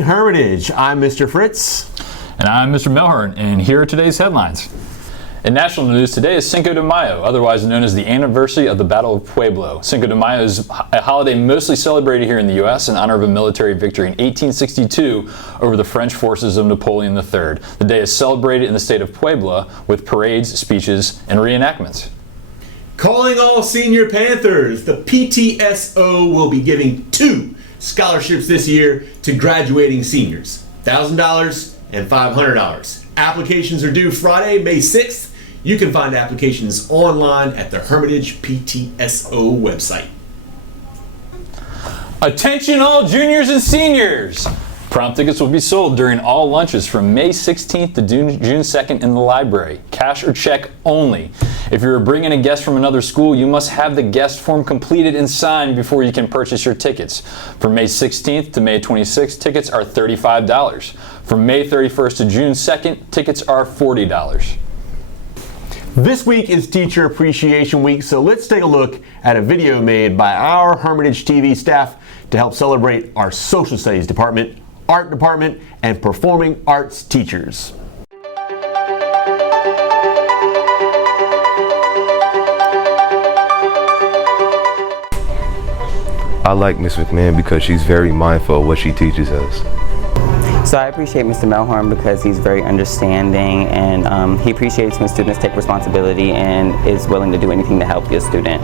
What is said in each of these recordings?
morning, Hermitage. I'm Mr. Fritz. And I'm Mr. Melhern, and here are today's headlines. In national news, today is Cinco de Mayo, otherwise known as the anniversary of the Battle of Pueblo. Cinco de Mayo is a holiday mostly celebrated here in the U.S. in honor of a military victory in 1862 over the French forces of Napoleon III. The day is celebrated in the state of Puebla with parades, speeches, and reenactments. Calling all senior Panthers, the PTSO will be giving 2 scholarships this year to graduating seniors, $1,000 and $500. Applications are due Friday, May 6th. You can find applications online at the Hermitage PTSO website. Attention all juniors and seniors! Prom tickets will be sold during all lunches from May 16th to June 2nd in the library. Cash or check only. If you're bringing a guest from another school, you must have the guest form completed and signed before you can purchase your tickets. From May 16th to May 26th, tickets are $35. From May 31st to June 2nd, tickets are $40. This week is Teacher Appreciation Week, so let's take a look at a video made by our Hermitage TV staff to help celebrate our Social Studies Department, Art Department, and Performing Arts teachers. I like Ms. McMahon because she's very mindful of what she teaches us. So I appreciate Mr. Melhorn because he's very understanding and he appreciates when students take responsibility and is willing to do anything to help the student.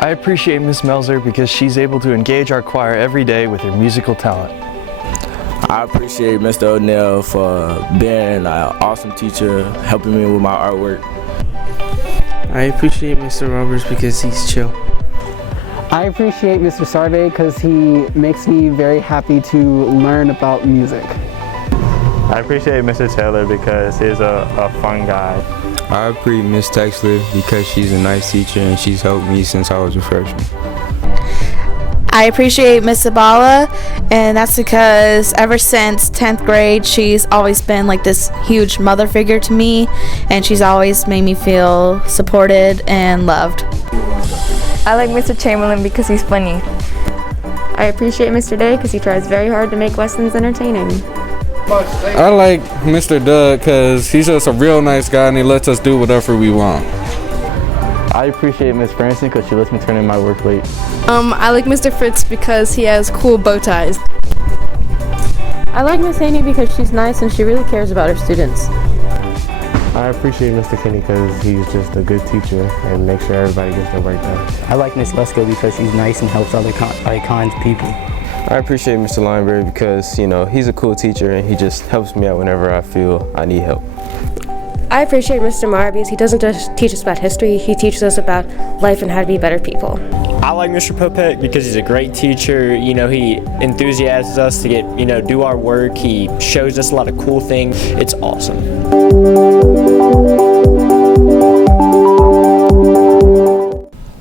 I appreciate Ms. Melzer because she's able to engage our choir every day with her musical talent. I appreciate Mr. O'Neill for being an awesome teacher, helping me with my artwork. I appreciate Mr. Roberts because he's chill. I appreciate Mr. Sarve because he makes me very happy to learn about music. I appreciate Mr. Taylor because he's a fun guy. I appreciate Ms. Texler because she's a nice teacher and she's helped me since I was a freshman. I appreciate Miss Zabala, and that's because ever since 10th grade she's always been like this huge mother figure to me, and she's always made me feel supported and loved. I like Mr. Chamberlain because he's funny. I appreciate Mr. Day because he tries very hard to make lessons entertaining. I like Mr. Doug because he's just a real nice guy and he lets us do whatever we want. I appreciate Miss Franson because she lets me turn in my work late. I like Mr. Fritz because he has cool bow ties. I like Miss Haney because she's nice and she really cares about her students. I appreciate Mr. Kinney because he's just a good teacher and makes sure everybody gets their work done. I like Miss Lesko because she's nice and helps other kinds of people. I appreciate Mr. Lineberry because, he's a cool teacher and he just helps me out whenever I feel I need help. I appreciate Mr. Meyer because he doesn't just teach us about history, he teaches us about life and how to be better people. I like Mr. Popek because he's a great teacher. He enthusiasms us to do our work. He shows us a lot of cool things. It's awesome.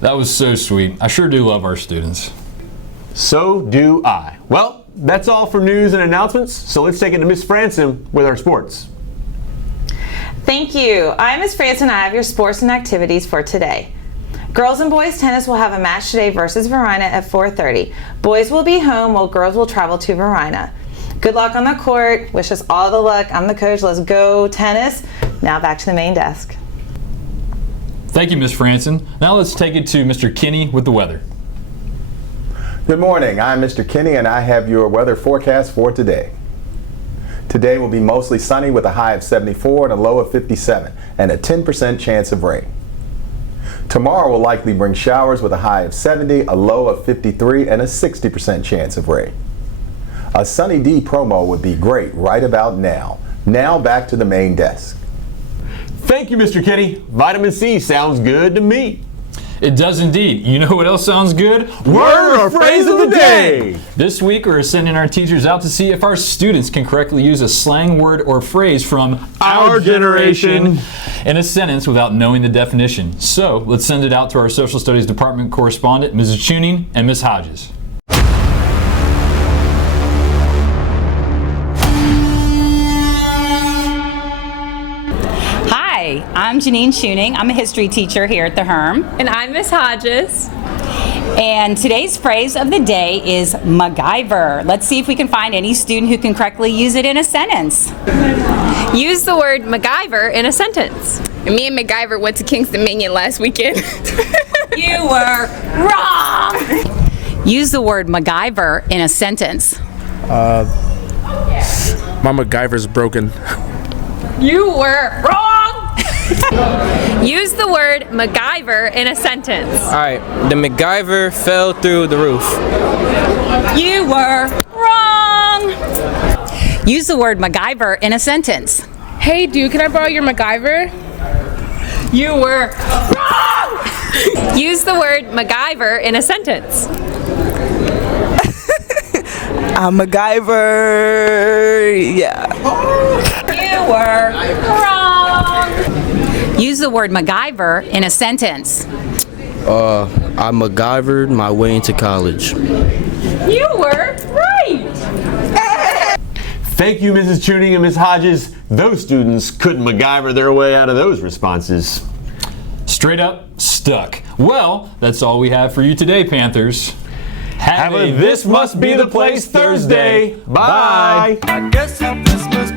That was so sweet. I sure do love our students. So do I. Well, that's all for news and announcements, so let's take it to Miss Franson with our sports. Thank you. I'm Ms. Franson and I have your sports and activities for today. Girls and boys tennis will have a match today versus Varina at 4:30. Boys will be home while girls will travel to Varina. Good luck on the court. Wish us all the luck. I'm the coach. Let's go tennis. Now back to the main desk. Thank you, Ms. Franson. Now let's take it to Mr. Kinney with the weather. Good morning. I'm Mr. Kinney and I have your weather forecast for today. Today will be mostly sunny with a high of 74 and a low of 57 and a 10% chance of rain. Tomorrow will likely bring showers with a high of 70, a low of 53 and a 60% chance of rain. A Sunny D promo would be great right about now. Now back to the main desk. Thank you, Mr. Kinney. Vitamin C sounds good to me. It does indeed. You know what else sounds good? Word or phrase of the day! This week we're sending our teachers out to see if our students can correctly use a slang word or phrase from our generation in a sentence without knowing the definition. So let's send it out to our Social Studies Department correspondent, Mrs. Tuning and Ms. Hodges. Hi, I'm Janine Tuning. I'm a history teacher here at the Herm. And I'm Miss Hodges. And today's phrase of the day is MacGyver. Let's see if we can find any student who can correctly use it in a sentence. Use the word MacGyver in a sentence. Me and MacGyver went to King's Dominion last weekend. You were wrong! Use the word MacGyver in a sentence. My MacGyver's broken. You were wrong! Use the word MacGyver in a sentence. Alright, the MacGyver fell through the roof. You were wrong! Use the word MacGyver in a sentence. Hey, dude, can I borrow your MacGyver? You were wrong! Use the word MacGyver in a sentence. I'm MacGyver, yeah. You were wrong! Use the word MacGyver in a sentence. I MacGyvered my way into college. You were right! Thank you, Mrs. Tuning and Ms. Hodges. Those students couldn't MacGyver their way out of those responses. Straight up stuck. Well, that's all we have for you today, Panthers. Have a This Must Be the Place Thursday. Bye. I guess this must